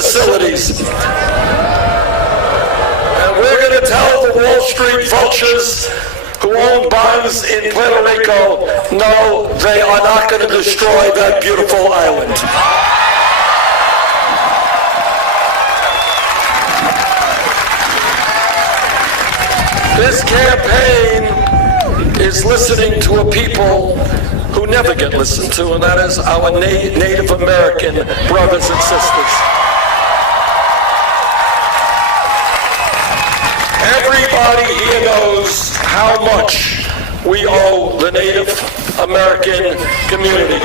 facilities. And we're going to tell the Wall Street vultures who own bonds in Puerto Rico, no, they are not going to destroy that beautiful island. This campaign is listening to a people who never get listened to, and that is our Native American brothers and sisters. Everybody here knows how much we owe the Native American community.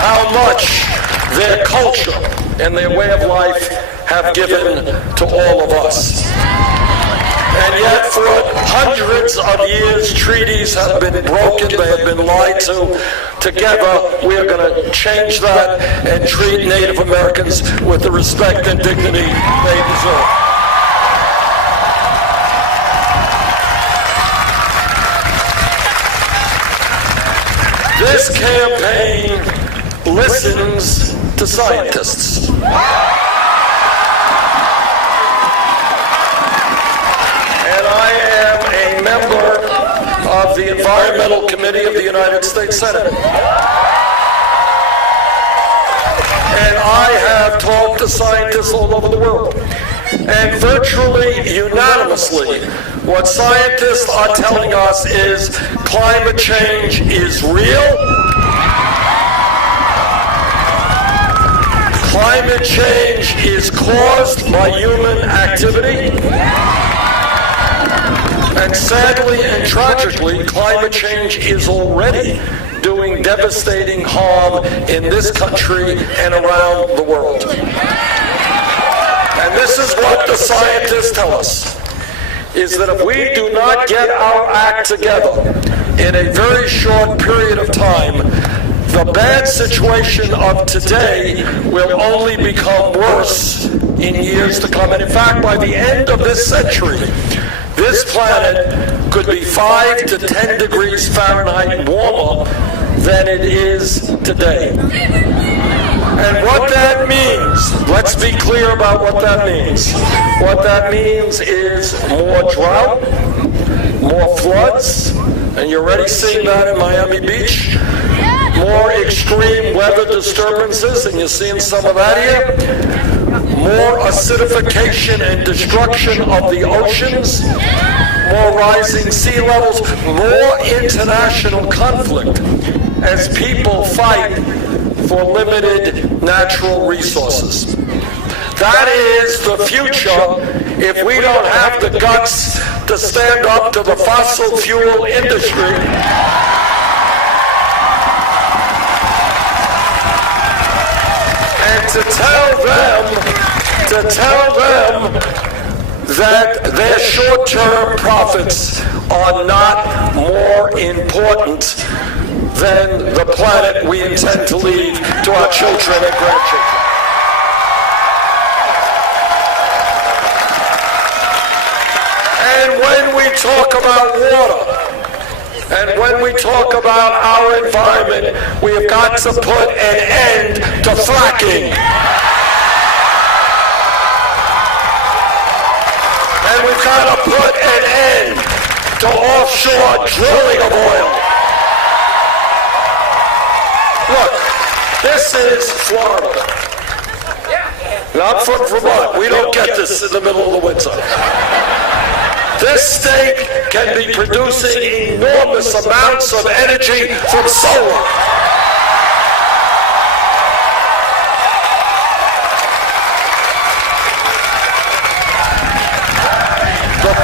How much their culture and their way of life have given to all of us. And yet for hundreds of years, treaties have been broken, they have been lied to. Together, we are going to change that and treat Native Americans with the respect and dignity they deserve. This campaign listens to scientists. Of the Environmental Committee of the United States Senate. And I have talked to scientists all over the world. And virtually unanimously, what scientists are telling us is climate change is real. Climate change is caused by human activity. And sadly and tragically, climate change is already doing devastating harm in this country and around the world. And this is what the scientists tell us, is that if we do not get our act together in a very short period of time, the bad situation of today will only become worse in years to come. And in fact, by the end of this century, this planet could be 5 to 10 degrees Fahrenheit warmer than it is today. And what that means, let's be clear about what that means. What that means is more drought, more floods, and you're already seeing that in Miami Beach. More extreme weather disturbances, and you're seeing some of that here. More acidification and destruction of the oceans, more rising sea levels, more international conflict as people fight for limited natural resources. That is the future if we don't have the guts to stand up to the fossil fuel industry and to tell them that their short-term profits are not more important than the planet we intend to leave to our children and grandchildren. And when we talk about water, and when we talk about our environment, we have got to put an end to fracking. And we've got to put an end to offshore drilling of oil. Look, this is Florida. Not from Vermont. We don't get this in the middle of the winter. This state can be producing enormous amounts of energy from solar. The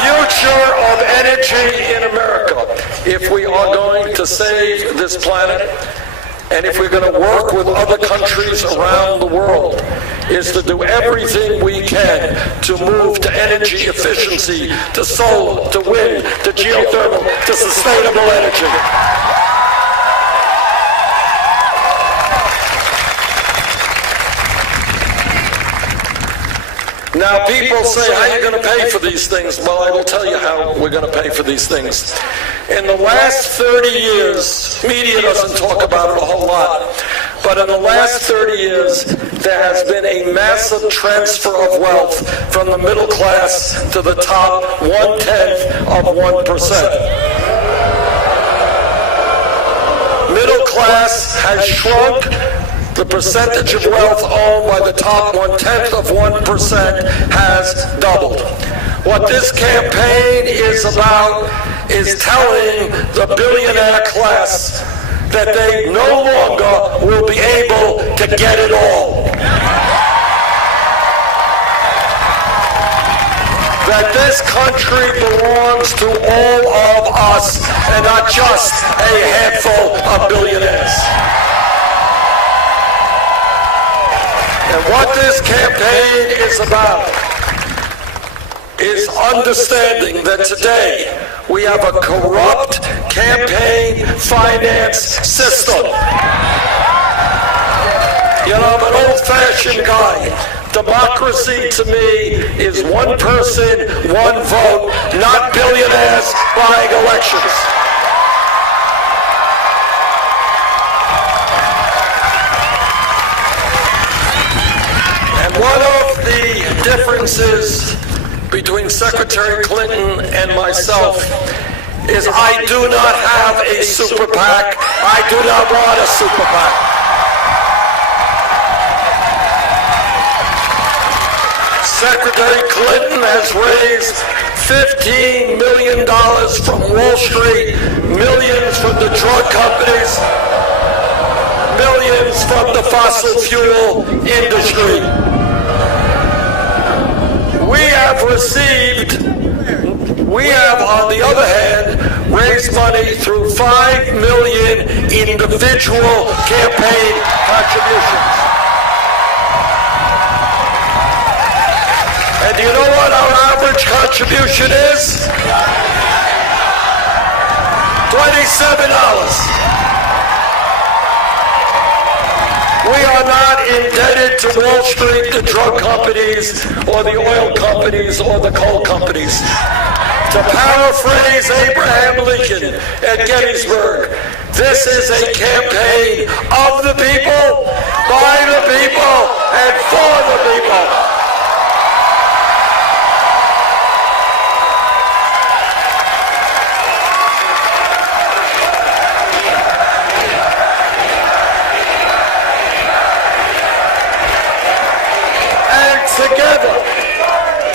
future of energy in America, if we are going to save this planet, and if we're going to work with other countries around the world, is to do everything we can to move to energy efficiency, to solar, to wind, to geothermal, to sustainable energy. Now people say, how are you going to pay for these things? Well, I will tell you how we're going to pay for these things. In the last 30 years, media doesn't talk about it a whole lot, but in the last 30 years, there has been a massive transfer of wealth from the middle class to the top 1/10 of 1%. Middle class has shrunk. The percentage of wealth owned by the top 1/10 of 1% has doubled. What this campaign is about is telling the billionaire class that they no longer will be able to get it all. That this country belongs to all of us and not just a handful of billionaires. And what this campaign is about is understanding that today we have a corrupt campaign finance system. You know, I'm an old-fashioned guy. Democracy to me is one person, one vote, not billionaires buying elections. One of the differences between Secretary Clinton and myself is I do not have a super PAC. I do not want a super PAC. Secretary Clinton has raised $15 million from Wall Street, millions from the drug companies, millions from the fossil fuel industry. We have, on the other hand, raised money through 5 million individual campaign contributions. And do you know what our average contribution is? $27. We are not indebted to Wall Street, the drug companies, or the oil companies, or the coal companies. To paraphrase Abraham Lincoln at Gettysburg, this is a campaign of the people, by the people, and for the people.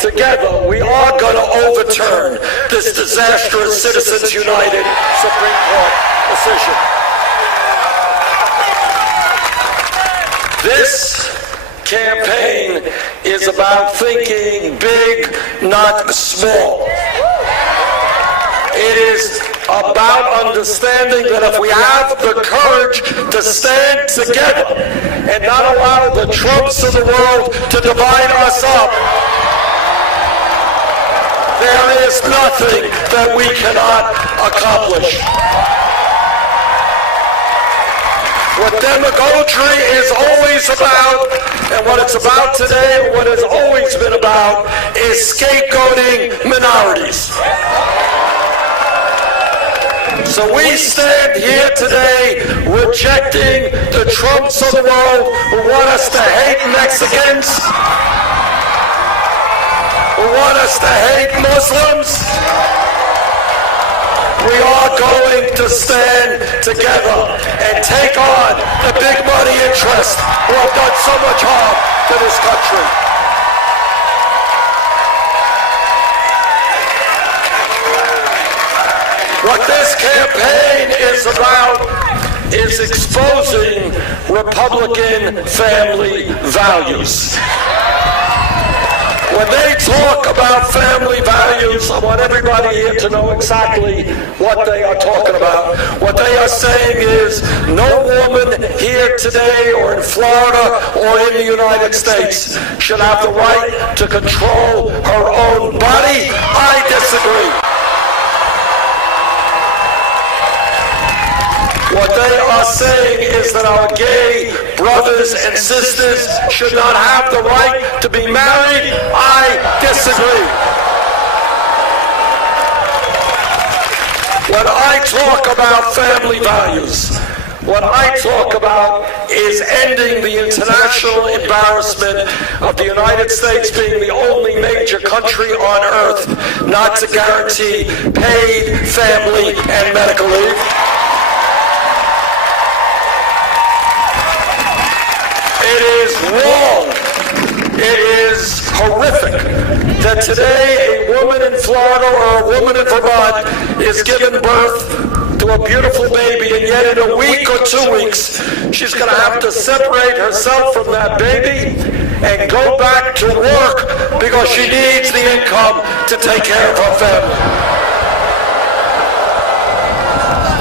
Together, we are going to overturn this disastrous Citizens United Supreme Court decision. This campaign is about thinking big, not small. It is about understanding that if we have the courage to stand together and not allow the Trumps of the world to divide us up, there is nothing that we cannot accomplish. What demagoguery is always about, and what it's about today, and what it's always been about, is scapegoating minorities. So we stand here today rejecting the Trumps of the world who want us to hate Mexicans, who want us to hate Muslims. We are going to stand together and take on the big money interests who have done so much harm to this country. What this campaign is about is exposing Republican family values. When they talk about family values, I want everybody here to know exactly what they are talking about. What they are saying is no woman here today or in Florida or in the United States should have the right to control her own body. I disagree. What they are saying is that our gay brothers and sisters should not have the right to be married. I disagree. When I talk about family values, what I talk about is ending the international embarrassment of the United States being the only major country on earth not to guarantee paid family and medical leave. It is wrong. It is horrific that today a woman in Florida or a woman in Vermont is giving birth to a beautiful baby, and yet in a week or 2 weeks, she's going to have to separate herself from that baby and go back to work because she needs the income to take care of her family.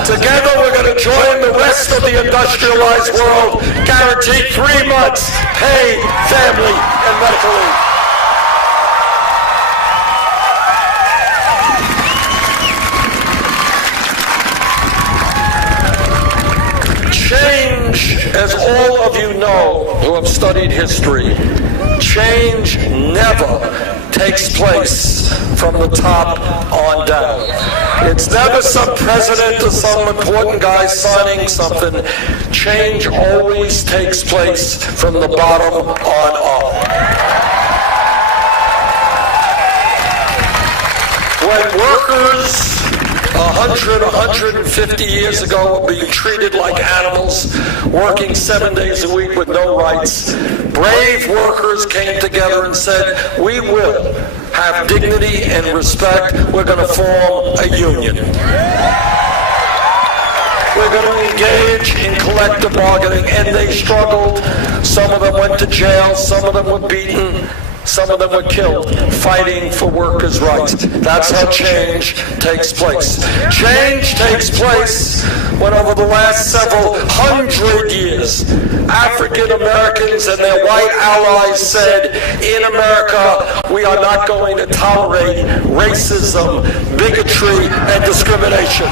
Together, we're going to join the rest of the industrialized world, guarantee 3 months paid family and medical leave. Change, as all of you know who have studied history, change never takes place from the top on down. It's never some president or some important guy signing something. Change always takes place from the bottom on up. When workers 100, 150 years ago were being treated like animals, working 7 days a week with no rights, brave workers came together and said, we will have dignity and respect. We're going to form a union. We're going to engage in collective bargaining, and they struggled. Some of them went to jail, some of them were beaten, some of them were killed fighting for workers' rights. That's how change takes place. Change takes place when over the last several hundred years, African Americans and their white allies said, in America, we are not going to tolerate racism, bigotry, and discrimination.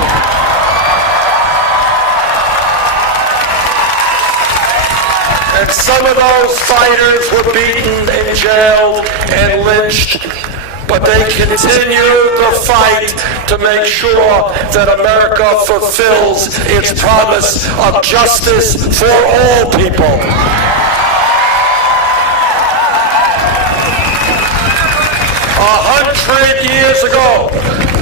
And some of those fighters were beaten and jailed and lynched, but they continue the fight to make sure that America fulfills its promise of justice for all people. 100 years ago,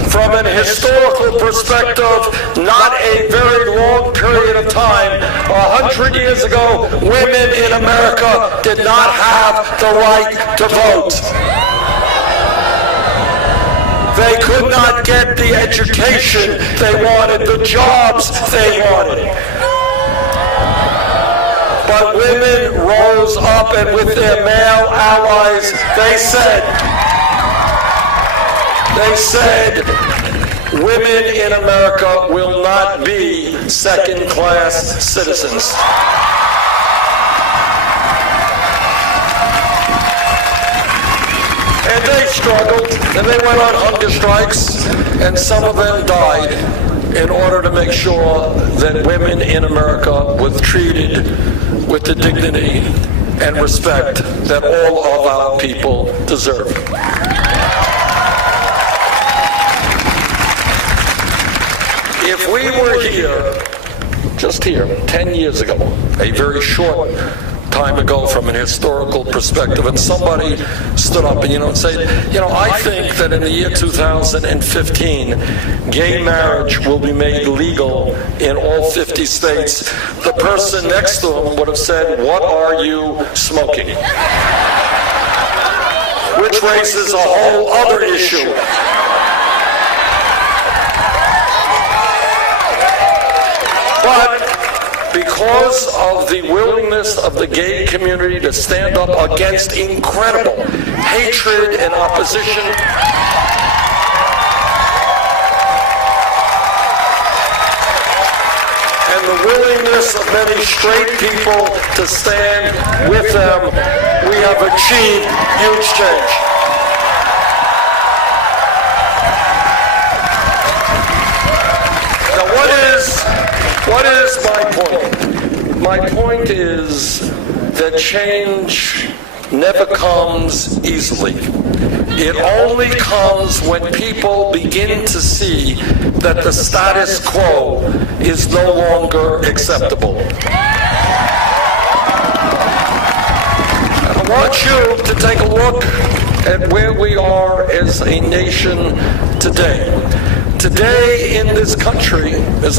from an historical perspective, not a very long period of time, 100 years ago, women in America did not have the right to vote. They could not get the education they wanted, the jobs they wanted. But women rose up, and with their male allies, they said, women in America will not be second-class citizens. And they struggled, and they went on hunger strikes, and some of them died in order to make sure that women in America were treated with the dignity and respect that all of our people deserve. If we were here, just here, 10 years ago, a very short time ago from an historical perspective, and somebody stood up and said, I think that in the year 2015, gay marriage will be made legal in all 50 states, the person next to him would have said, what are you smoking? Which raises a whole other issue. But because of the willingness of the gay community to stand up against incredible hatred and opposition, and the willingness of many straight people to stand with them, we have achieved huge change. Now, what what is my point? My point is that change never comes easily. It only comes when people begin to see that the status quo is no longer acceptable. And I want you to take a look at where we are as a nation today. Today in this country, as